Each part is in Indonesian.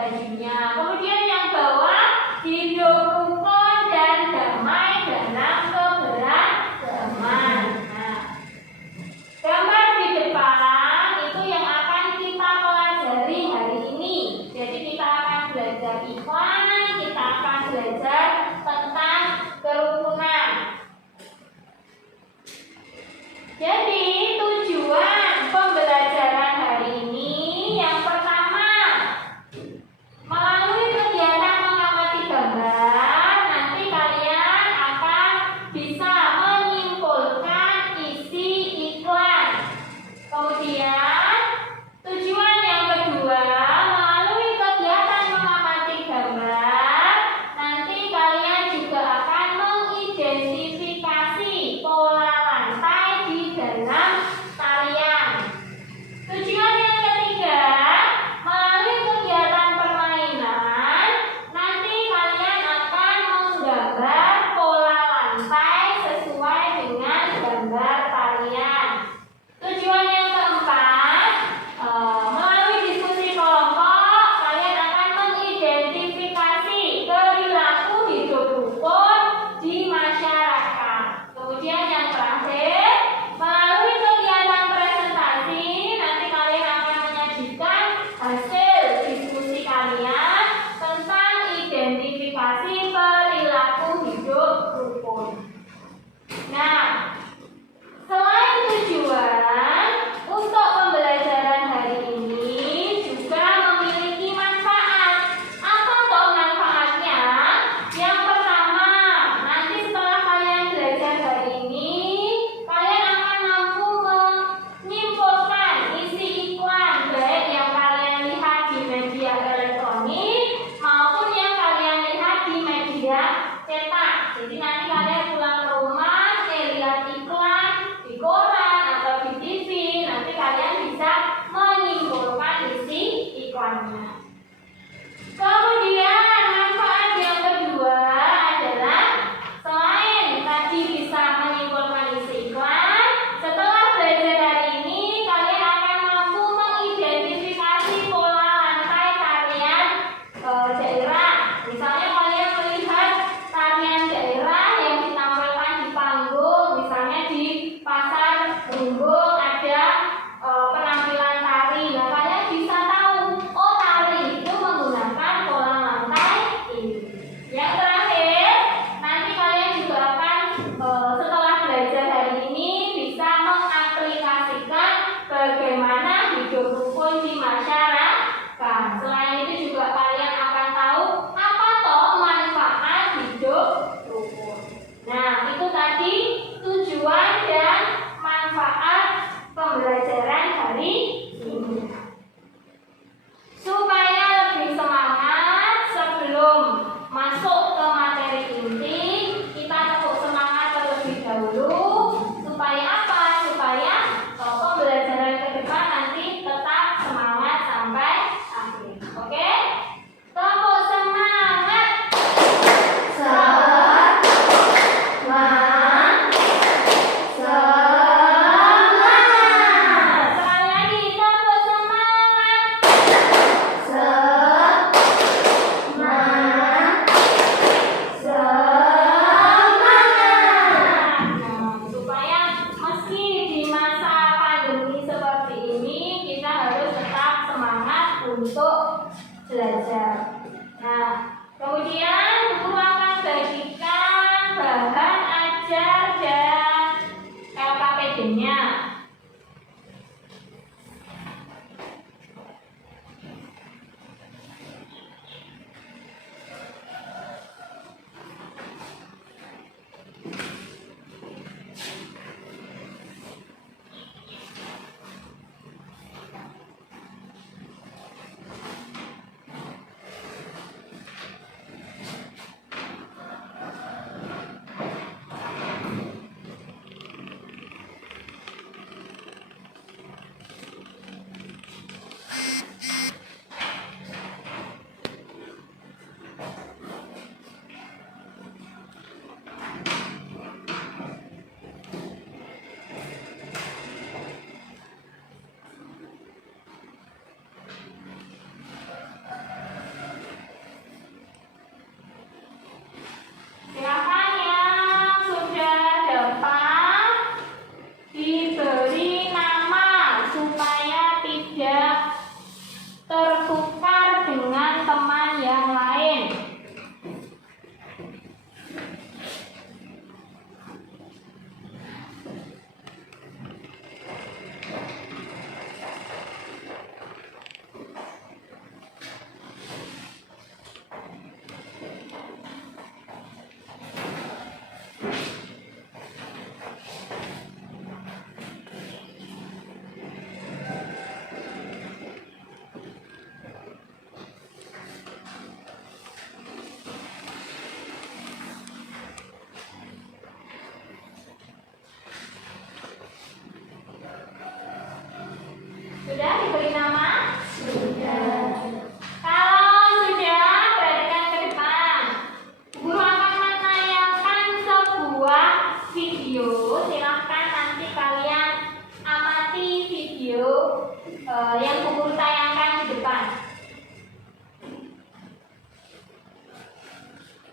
bajunya. Kemudian yang bawah, hidup rukun dan damai dalam keberagaman. Nah, gambar di depan itu yang akan kita pelajari hari ini. Jadi kita akan belajar ikhwan, kita akan belajar tentang kerukunan. Jadi tujuan pembelajaran hari ini yang pertama, melalui kegiatan mengamati gambar, nanti kalian akan bisa menyimpulkan isi iklan. Kemudian tujuan yang kedua, melalui kegiatan mengamati gambar, nanti kalian juga akan mengidentifikasi pola lantai di dalam tarian. Tujuan yang ketiga, melalui kegiatan permainan, nanti kalian akan menggambar pola lantai sesuai dengan gambar tarian. Tujuan yang keempat, melalui diskusi kelompok, kalian akan mengidentifikasi perilaku hidup rukun di masyarakat. Kemudian yang terakhir, melalui kegiatan presentasi, nanti kalian akan menyajikan hasil diskusi kalian tentang identifikasi perilaku hidup rukun. Nah, selain tujuan, untuk pembelajaran hari ini juga memiliki manfaat. Apa toh manfaatnya? Yang pertama, nanti setelah kalian belajar hari ini, kalian akan mampu menyimpulkan isi iklan, baik yang kalian lihat di media elektronik maupun yang kalian lihat di media cetak. Jadi nanti kalian pulang ke rumah, lihat iklan di koran atau di TV, nanti kalian bisa menyimpulkan isi iklannya. Kemudian manfaat yang kedua adalah selain tadi bisa menyimpulkan isi iklan, setelah belajar hari ini kalian akan mampu mengidentifikasi pola lantai tarian daerah. Misalnya kalian melihat tarian daerah yang ditampilkan di panggung, misalnya di pasar Bumbung ada penampilan tari. Nah, kalian bisa tahu, oh tari itu menggunakan pola lantai ini. Yang terakhir, nanti kalian juga akan setelah belajar hari ini bisa mengaplikasikan bagaimana hidup rukun di masyarakat. Selain itu juga kalian akan tahu apa toh manfaat hidup rukun. Nah, itu tadi tujuan dan manfaat pembelajaran hari ini. Supaya lebih semangat sebelum masuk ke materi inti, kita tepuk semangat terlebih dahulu. Supaya apa? Supaya pembelajaran ke depan nanti tetap semangat sampai akhir. Oke? Tepuk semangat. Sekali lagi, tepuk semangat. Supaya meski di masa pandemi seperti ini, kita harus tetap semangat untuk belajar. Nah, kemudian guru akan bagikan bahan ajar dan LKPD-nya.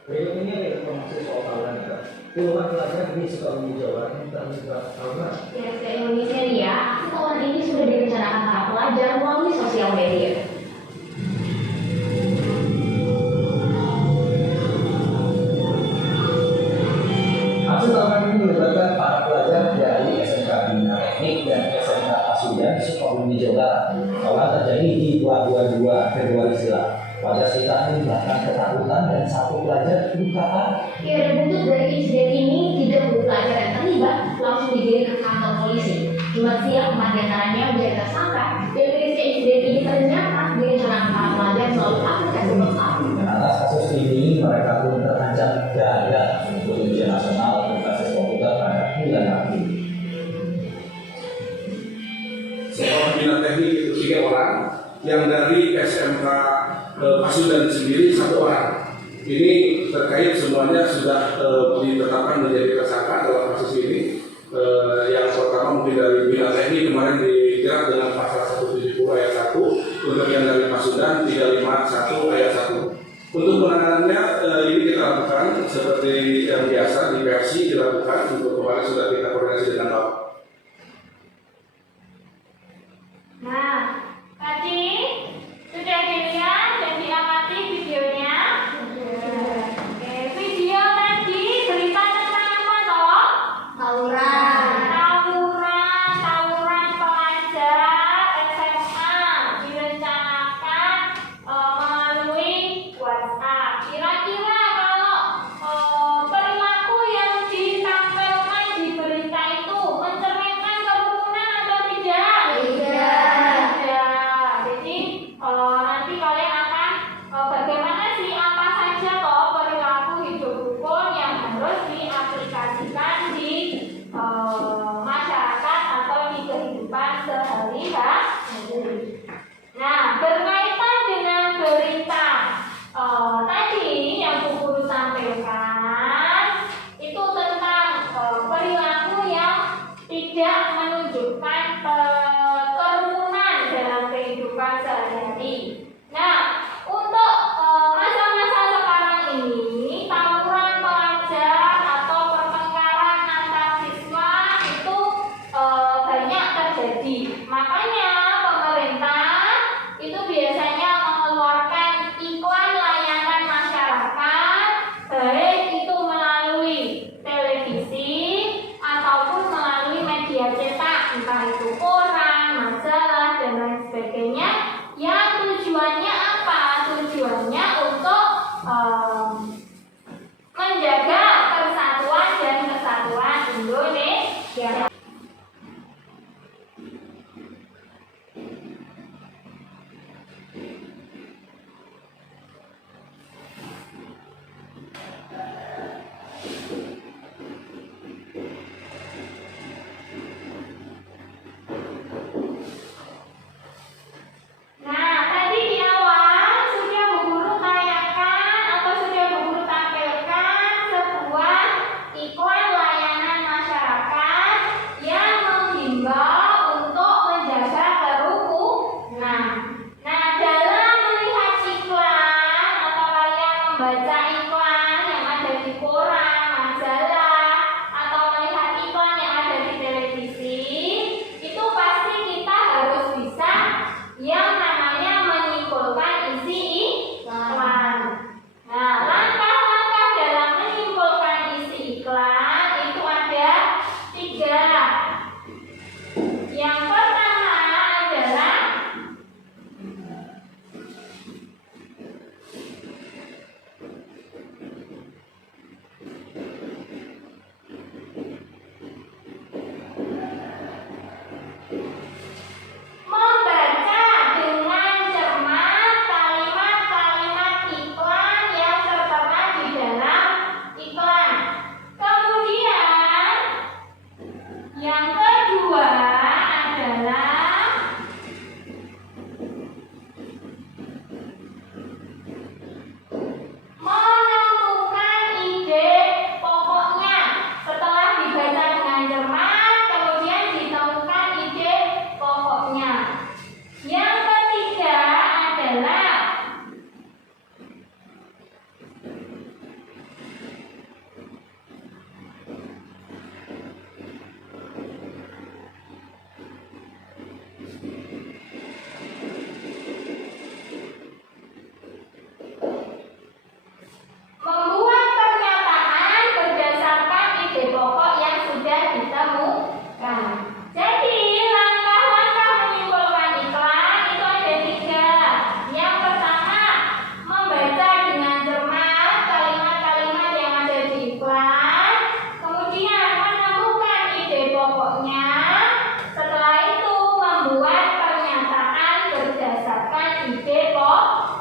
Berikut ini ada informasi soal tawuran ya. Puluhan pelajar di Sukabumi Jawa Barat minta terlibat tawuran. Ya, ke Indonesia nih ya, aksi tawuran ini sudah direncanakan para pelajar melalui sosial media. Aksi tawuran ini melibatkan para pelajar dari SMK Bina Teknik dan SMK Pasuruan di Sukabumi Jawa Barat. Tawuran terjadi di 22 Februari silam. Pelajar sekitar ini bahkan ketakutan dan satu pelajar luka parah. Ya, dan buntut dari insiden ini 30 pelajar yang terlibat langsung digiring ke kantor polisi. Jumat siang, 4 diantaranya menjadi tersangka dan berisi insiden ini ternyata direncanakan para pelajar melalui aplikasi WhatsApp. Dan atas kasus ini mereka pun terancam gagal untuk ujian nasional berbasis komputer pada bulan April. Sekolah Bina Teknik itu 3 orang, yang dari SMK Pasuruan sendiri 1 orang. Ini terkait semuanya sudah ditetapkan menjadi tersangka dalam kasus ini. Yang pertama mungkin dari Bina Teknik kemarin dijerat dengan pasal 170 ayat 1, untuk yang dari Pasuruan 351 ayat 1. Untuk penanganannya ini kita lakukan seperti yang biasa di versi dilakukan. Untuk kemarin sudah kita koordinasi dengan Bapak. Nah, tadi sudah dilihat dan diamati videonya. Oke, video tadi berita tentang apa toh? Tawuran. Tawuran pelajar SMA direncanakan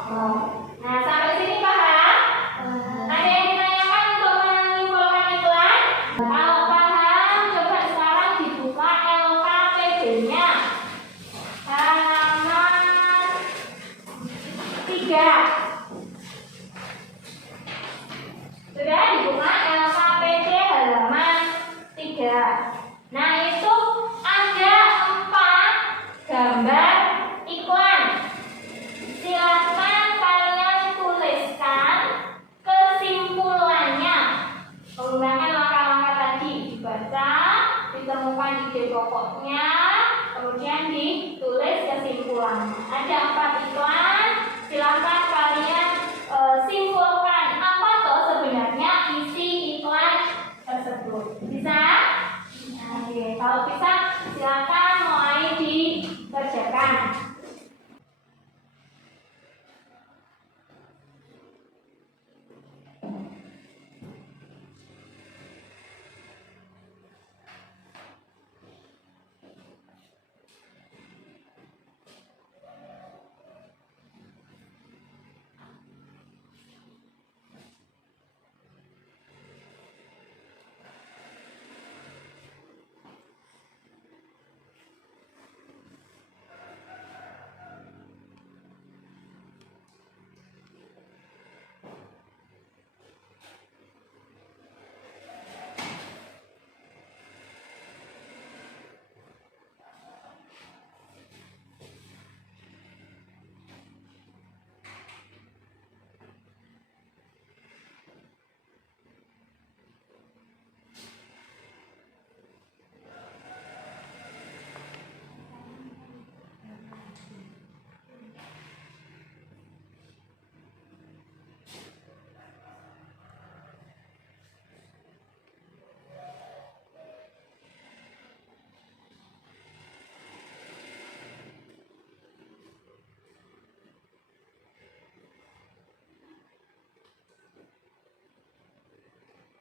Nah, sampai sini paham? Ada yang ditanyakan untuk menyimpulkan iklan? Kalau paham, coba sekarang dibuka LKPD-nya. Halaman 3. Sudah dibuka LKPD halaman 3. Nah, itu ada 4 gambar iklan. Silakan kalian tuliskan kesimpulannya menggunakan langkah-langkah tadi, dibaca, ditemukan ide pokoknya, kemudian ditulis kesimpulannya. Ada 4 iklan, silakan kalian simpulkan apa toh sebenarnya isi iklan tersebut. Bisa? Oke, kalau bisa silakan mulai dikerjakan.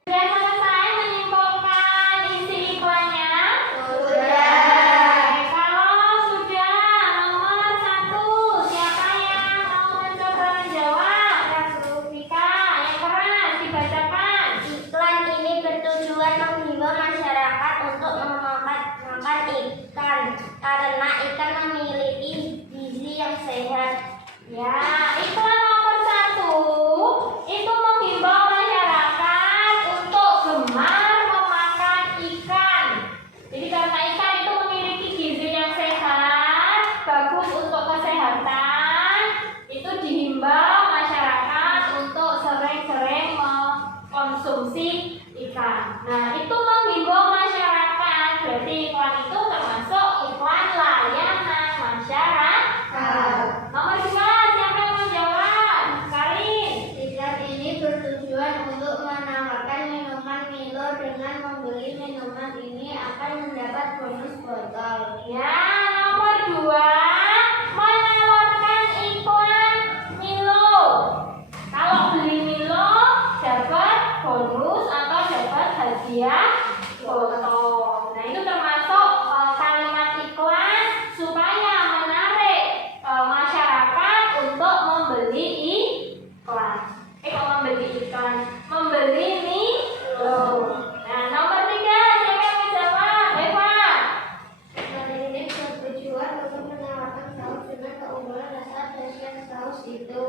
Sudah selesai menyimpulkan isi iklannya? Sudah. Kalau sudah, nomor 1, siapa yang mau mencoba menjawab? Rufika, yang keras dibacakan. Iklan ini bertujuan menghimbau masyarakat untuk makan ikan karena ikan memiliki gizi yang sehat. Ya, iklan nomor 1 itu menghimbau masyarakat untuk gemar memakan ikan. Jadi karena ikan itu memiliki gizi yang sehat, bagus untuk kesehatan, itu dihimbau masyarakat untuk sering-sering mengkonsumsi ikan. Nah, itu menghimbau masyarakat, berarti iklan itu termasuk iklan layanan masyarakat. Nomor 2, siapa yang menjawab? Karin. Iklan ini bertujuan untuk menawarkan minuman Milo. Dengan membeli minuman ini akan mendapat bonus botol. Ya, nomor 2, menawarkan iklan Milo. Kalau beli Milo dapat bonus atau dapat hadiah botol. Nah, itu termasuk kalimat iklan supaya menarik masyarakat untuk membeli iklan. Membeli Milo. Nah, nomor 3, siapa yang menjawab? Eva. Iklan ini bertujuan untuk menawarkan saus dengan keunggulan rasa dahsyat saus itu.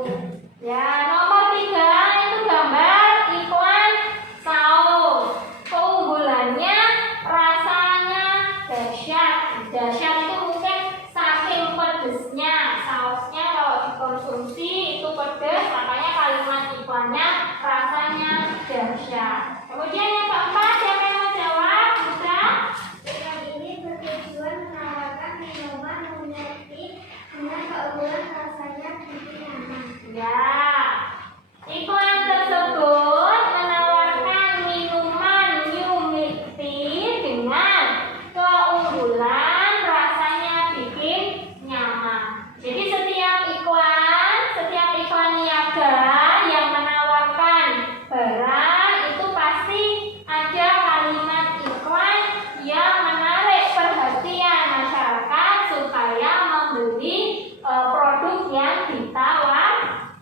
Ya, nomor 3 itu gambar iklan saus. Keunggulannya rasanya dahsyat. Dahsyat itu mungkin saking pedesnya. Sausnya kalau dikonsumsi itu pedes, makanya kalimat iklannya rasanya dahsyat. Kemudian yang keempat, siapa yang menjawab? Sudah? Iklan ini bertujuan menawarkan minuman memiliki dengan keunggulan rasanya bikin nyaman. Ya, iklan tersebut menawarkan minuman New Milk Tea dengan keunggulan rasanya bikin nyaman. Jadi setiap iklan niaga yang menawarkan barang itu pasti ada kalimat iklan yang menarik perhatian masyarakat supaya membeli produk yang ditawarkan.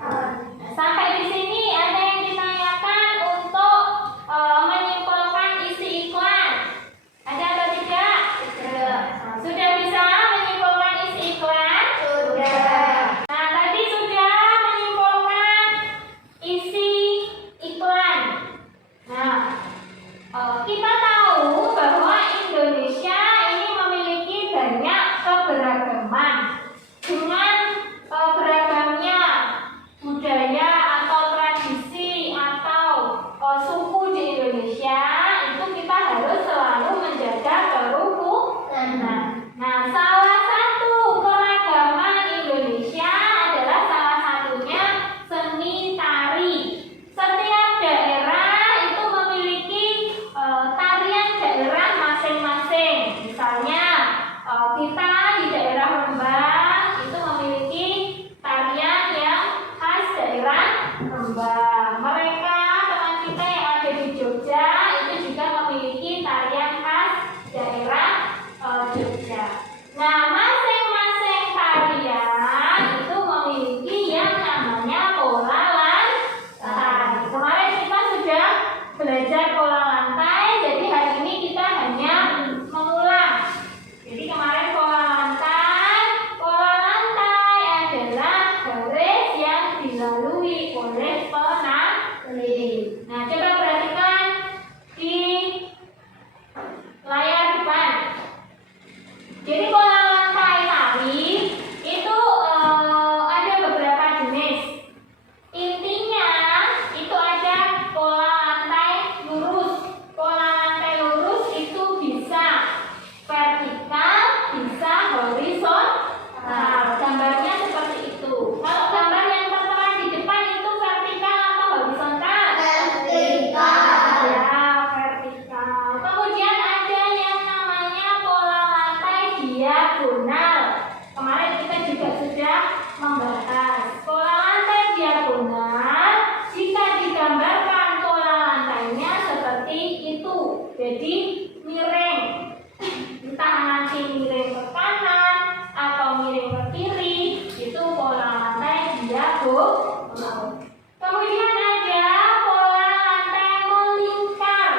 Kemudian ada pola lantai melingkar.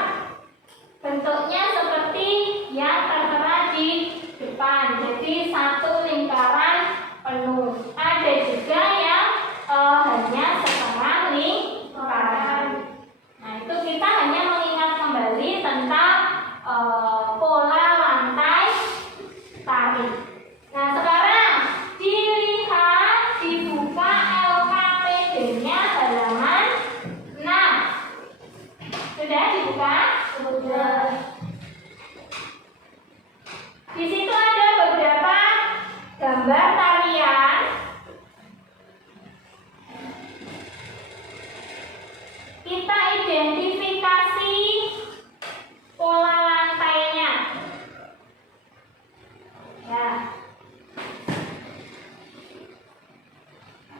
Bentuknya seperti yang tertera di depan. Jadi satu lingkaran penuh. Ada juga yang hanya setengah lingkaran. Nah, itu kita hanya mengingat kembali tentang pola lantai tari. Nah, sekarang dilihat dibuka LKPD-nya halaman 6. Sudah dibuka? Sudah. Di situ ada beberapa gambar tarian. Kita identifikasi pola lantainya. Ya.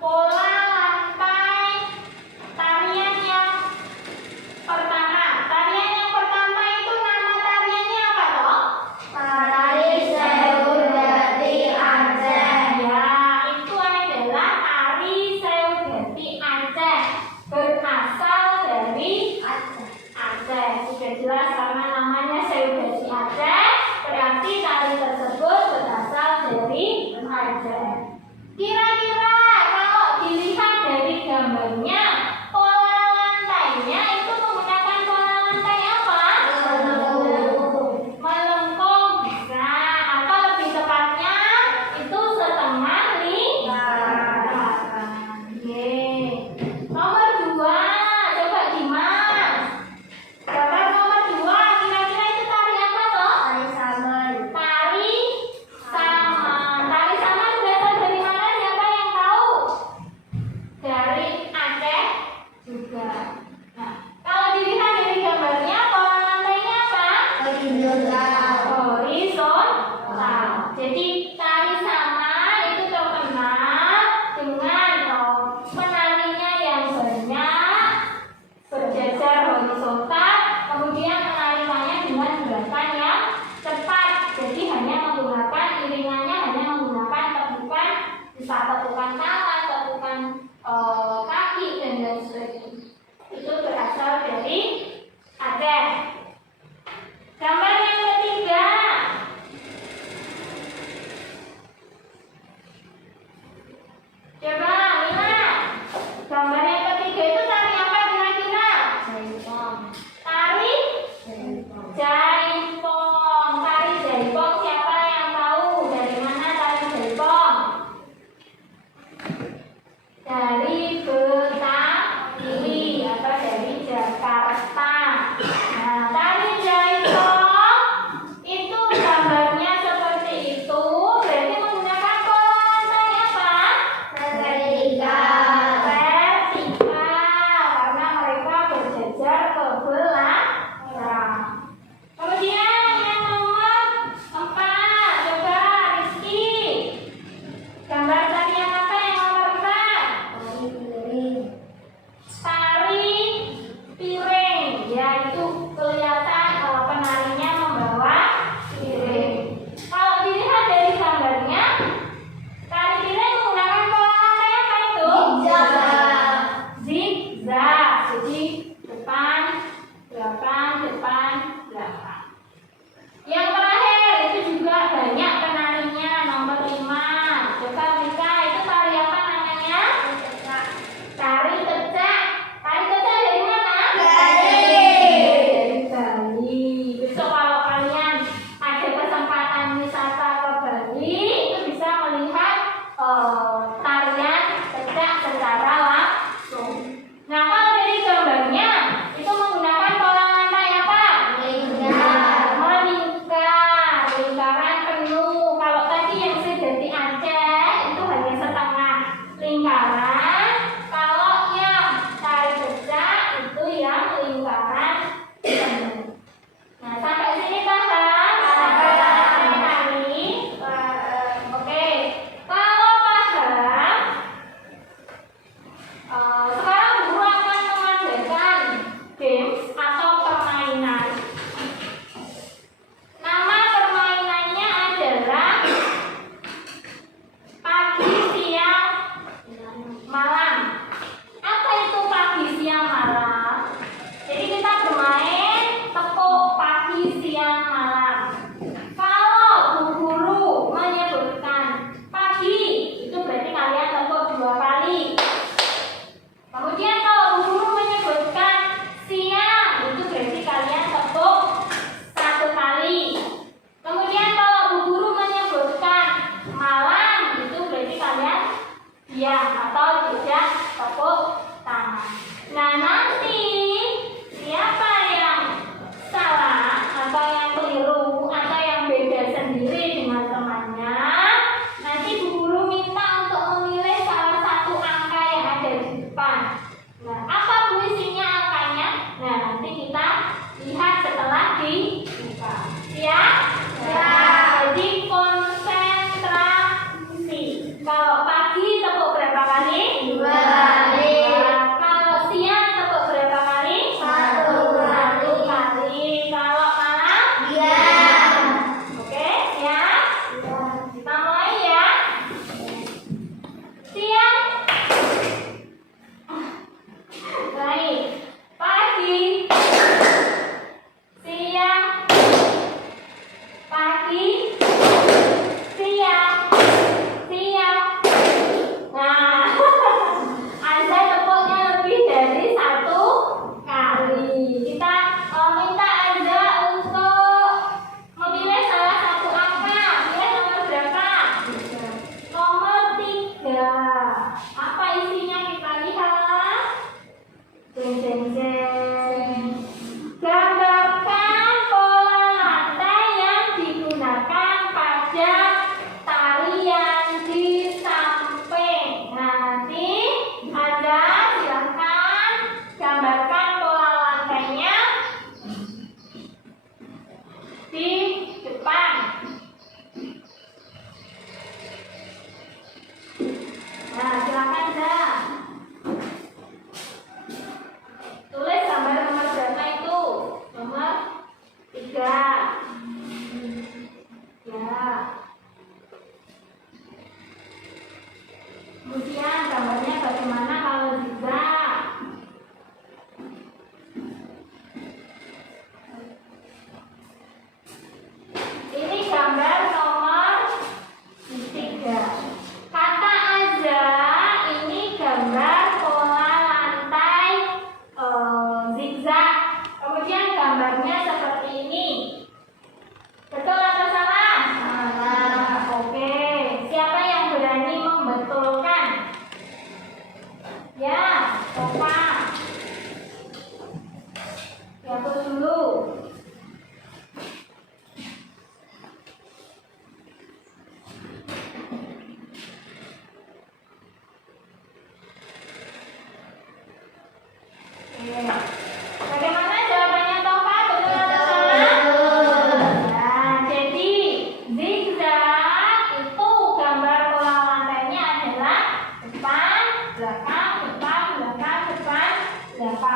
Pola lantai tarian yang pertama. Tarian yang pertama itu nama tariannya apa toh? Tari Sewu Dadi Aceh.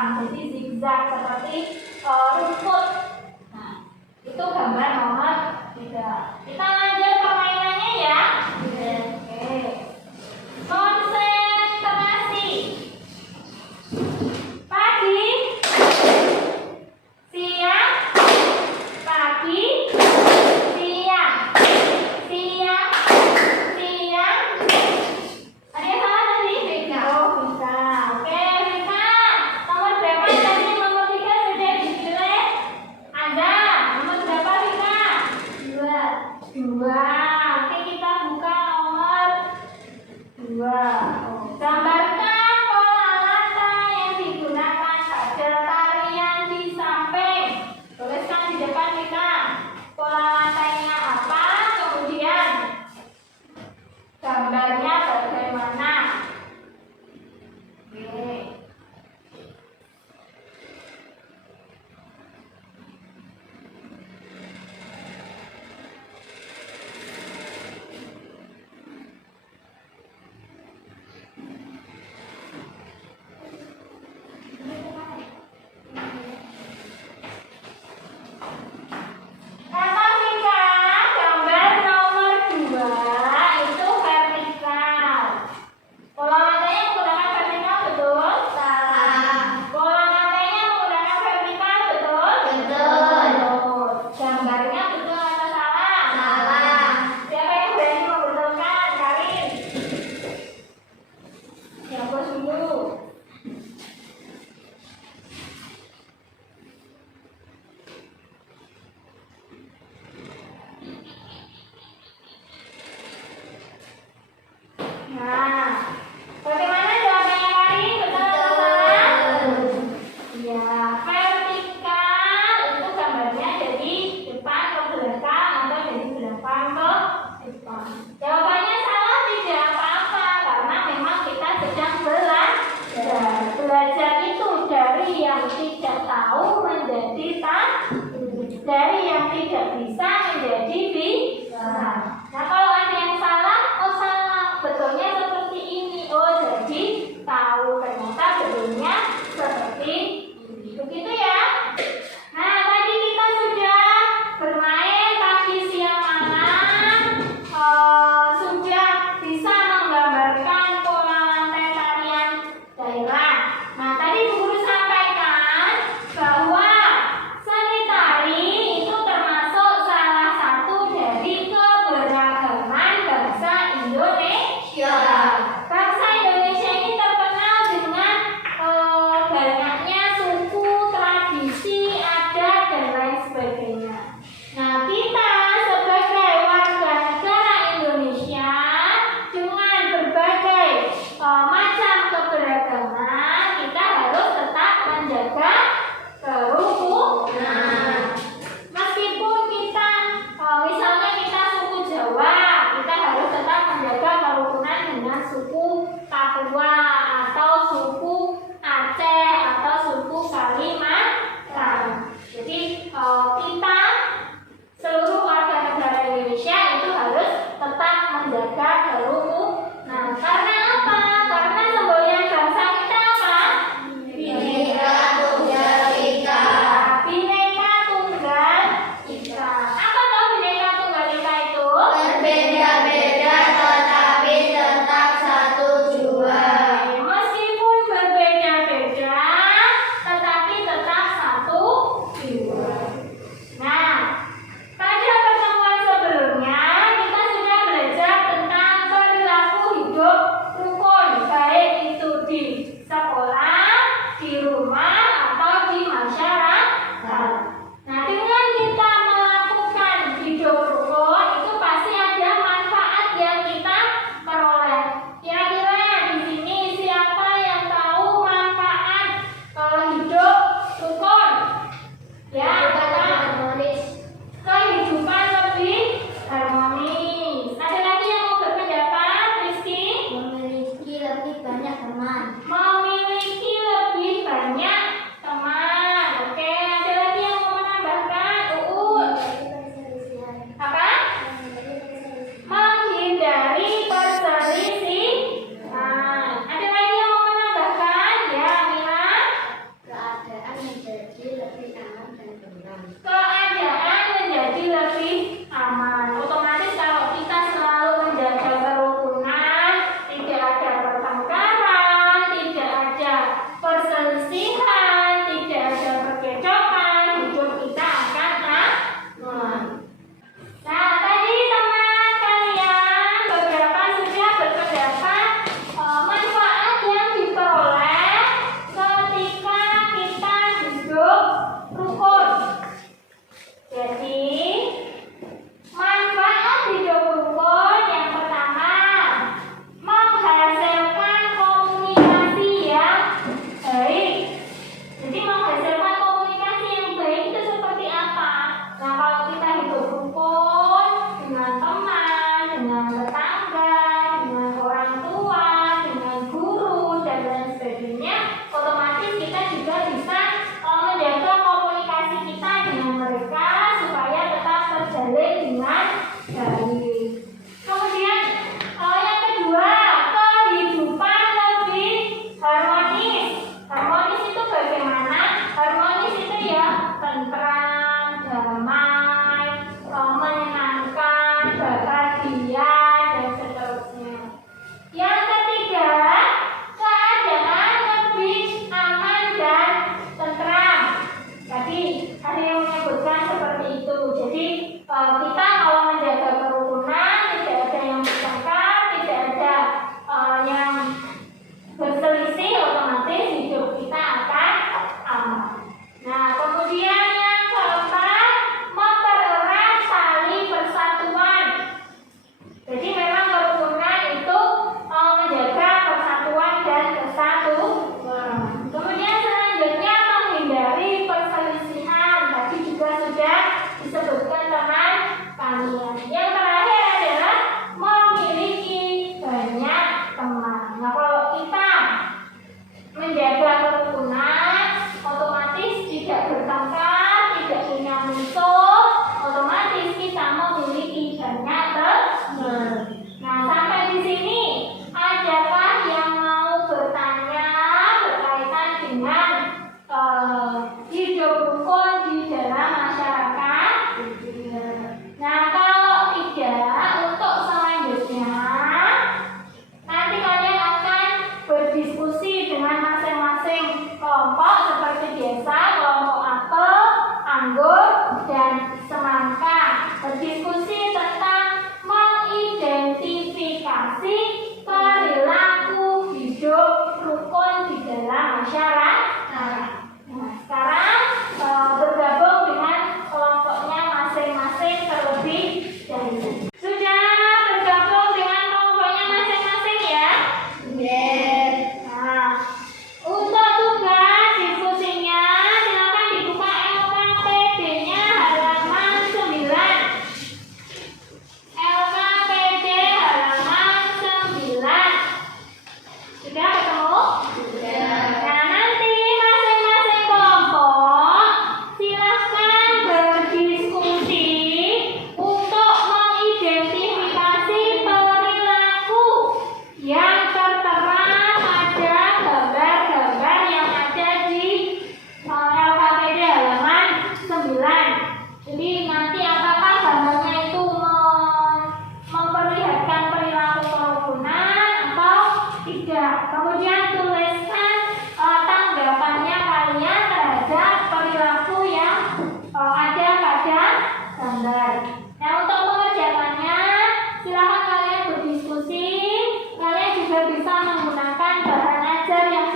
belakang, jadi zigzag seperti rumput. Nah, itu gambar nomor 3. Kita lanjut permainannya ya. Oke. Konsentrasi. Pagi, siang, pagi, siang, siang, siang. Ada yang salah tadi? Vika. Oh, Vika. Oke, Vika. Nomor berapa tadi? Nomor 3 sudah dipilih. Ada. Nomor berapa, Vika? 2.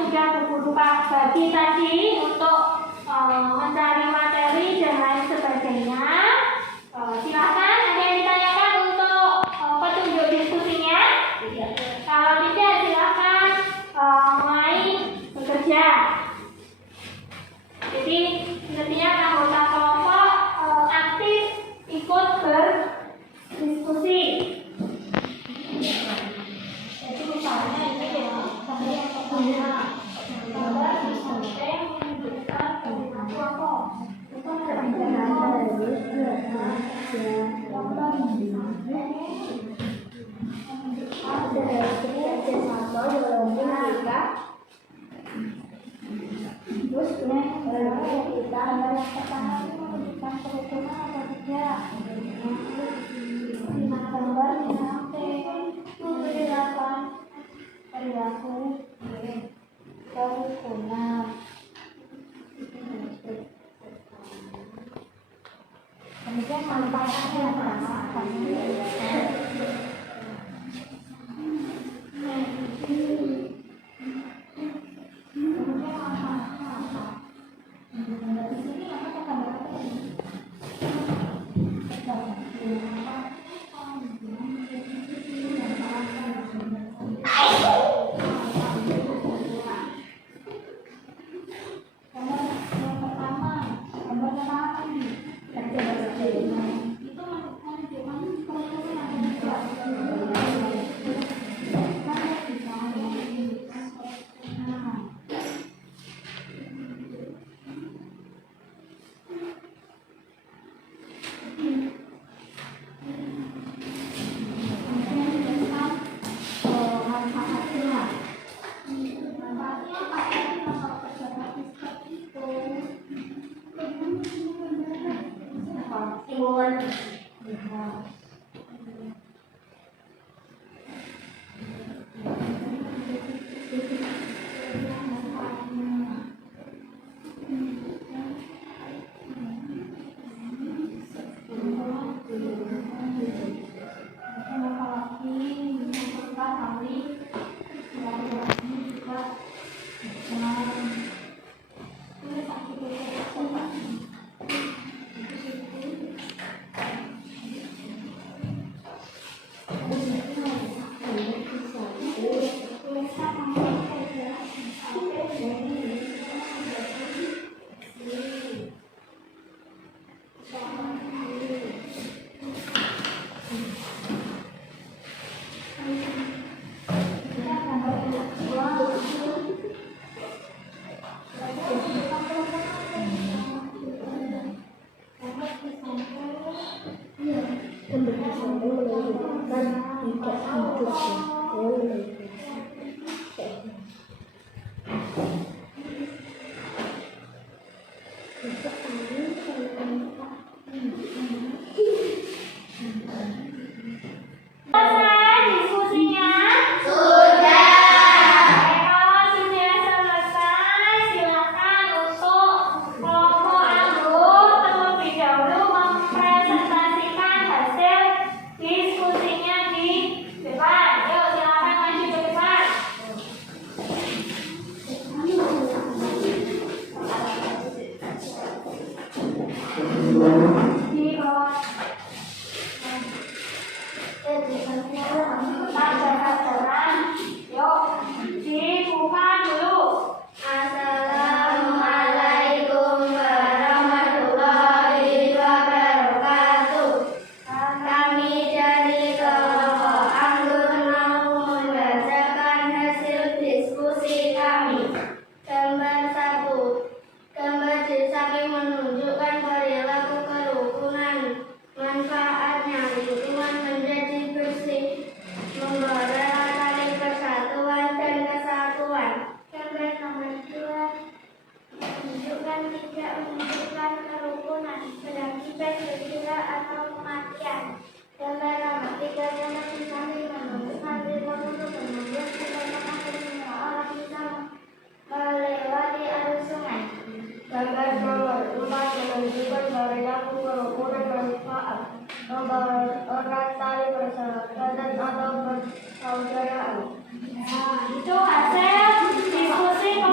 sudah berupa bagi tadi untuk mencari materi dan lain sebagainya. Silakan ada yang ditanyakan untuk petunjuk diskusinya. Kalau tidak, silakan mulai bekerja. Jadi intinya anggota kelompok aktif ikut berdiskusi. Jadi misalnya ini ya, saya punya gambar disamping menunjukkan perilaku apa? Itu terus kita yang pertama itu menunjukkan kerukunan atau tidak. Gambar disamping menunjukkan perilaku kerukunan. Kemudian manfaatnya apa? Itu hasil diskusi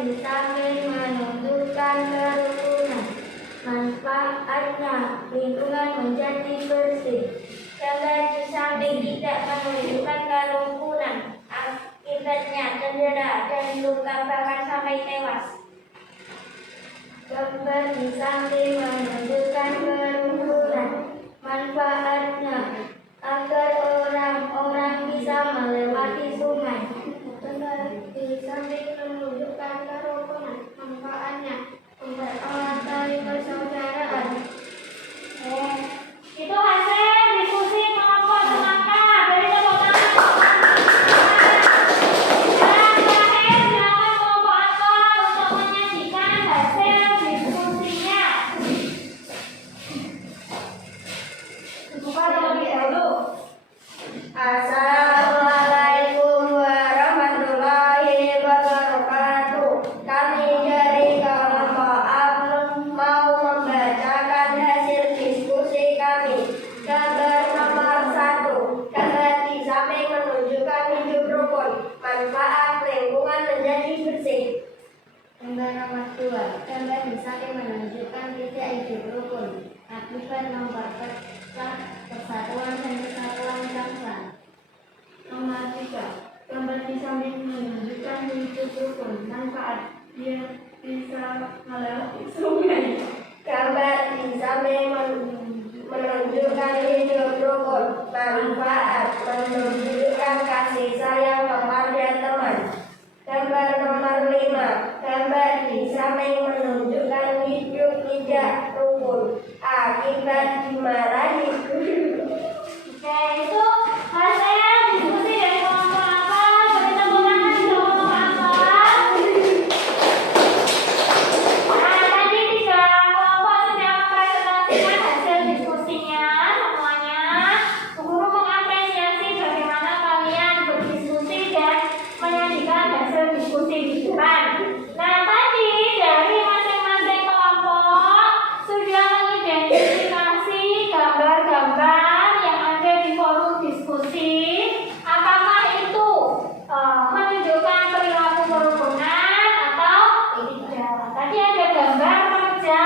di samping menunjukkan kerukunan, manfaatnya lingkungan menjadi bersih. Gambar di samping tidak menunjukkan kerukunan, akibatnya cedera dan luka bahkan sampai tewas. Gambar di samping menunjukkan kerukunan, manfaatnya agar orang-orang bisa melewati sungai. Gambar di samping menunjukkan kerukunan, manfaatnya mempererat tali persaudaraan. Itu hasil diskusi kelompok semangka dari tepuk tangan. Dan terakhir silakan kelompok aktor untuk menyajikan hasil diskusinya. Dibuka terlebih dahulu. Assalamualaikum warahmatullahi wabarakatuh. Kami dari kelompok aktor mau membacakan hasil diskusi kami. Gambar nomor 1. Gambar di samping menunjukkan hidup rukun, manfaat lingkungan menjadi bersih. Gambar nomor 2. Gambar di samping menunjukkan tidak hidup rukun, akibat memperpecah persatuan dan kesatuan bangsa. Nomor 3. Gambar di samping menunjukkan hidup rukun, manfaat dia bisa melewati sungai. Gambar di samping menunjukkan hidup rukun, manfaat menunjukkan kasih sayang kepada teman. Gambar nomor 5. Gambar di samping menunjukkan hidup tidak rukun, akibat dimarahi guru. Oke, itu hasil diskusi dari kelompok aktor. Beri tepuk tangan untuk kelompok aktor. Nah, tadi 3 kelompok sudah mempresentasikan hasil diskusinya semuanya. Guru mengapresiasi bagaimana kalian berdiskusi dan menyajikan hasil diskusi di depan. Nah, tadi dari masing-masing kelompok sudah mengidentifikasi gambar-gambar yang ada di forum diskusi. Apakah itu menunjukkan perilaku kerukunan atau tidak? Tadi ada gambar kerja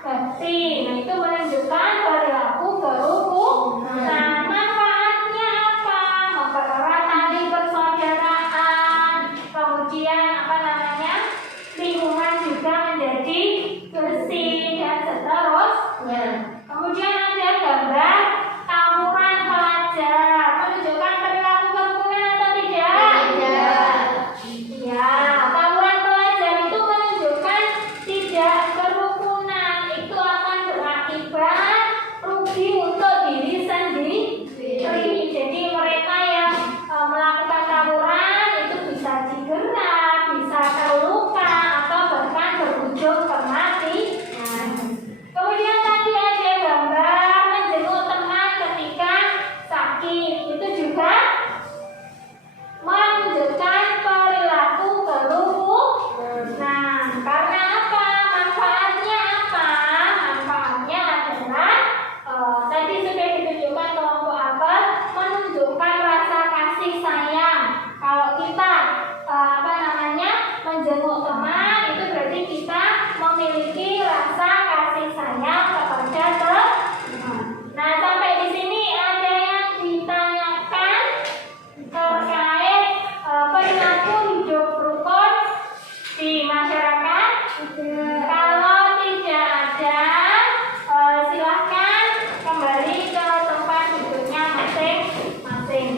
bakti. Nah, itu menunjukkan perilaku kerukunan. Nah, manfaatnya apa? Mempererat tali persaudaraan. Kemudian lingkungan juga menjadi bersih dan seterusnya. Kemudian ada gambar tawuran pelajar, menunjukkan perilaku kerukunan atau tidak? Ya, tawuran pelajar itu menunjukkan tidak kerukunan. Itu akan berakibat rugi untuk diri sendiri. Jadi mereka yang melakukan tawuran itu bisa dijerat, bisa terluka, atau bahkan berujung kematian. Kemudian tadi ada gambar menjenguk teman ketika sakit. Itu juga menunjukkan perilaku kerukunan. Karena apa? Manfaatnya apa? Manfaatnya adalah tadi sudah ditunjukkan kelompok apa? Menunjukkan rasa kasih sayang. Kalau kita menjenguk teman, itu berarti kita memiliki rasa kasih sayang kepada teman. Nah, sampai di sini ada yang ditanyakan terkait perilaku hidup rukun di masyarakat. Kalau tidak ada, silahkan kembali ke tempat duduknya masing-masing.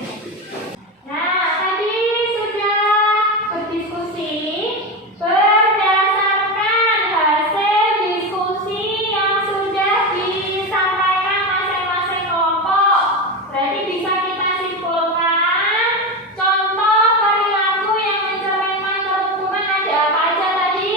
Nah, tadi sudah berdiskusi berdasarkan hasil diskusi yang sudah disampaikan masing-masing kelompok. Berarti bisa kita simpulkan contoh perilaku yang mencerminkan kerukunan ada apa aja tadi?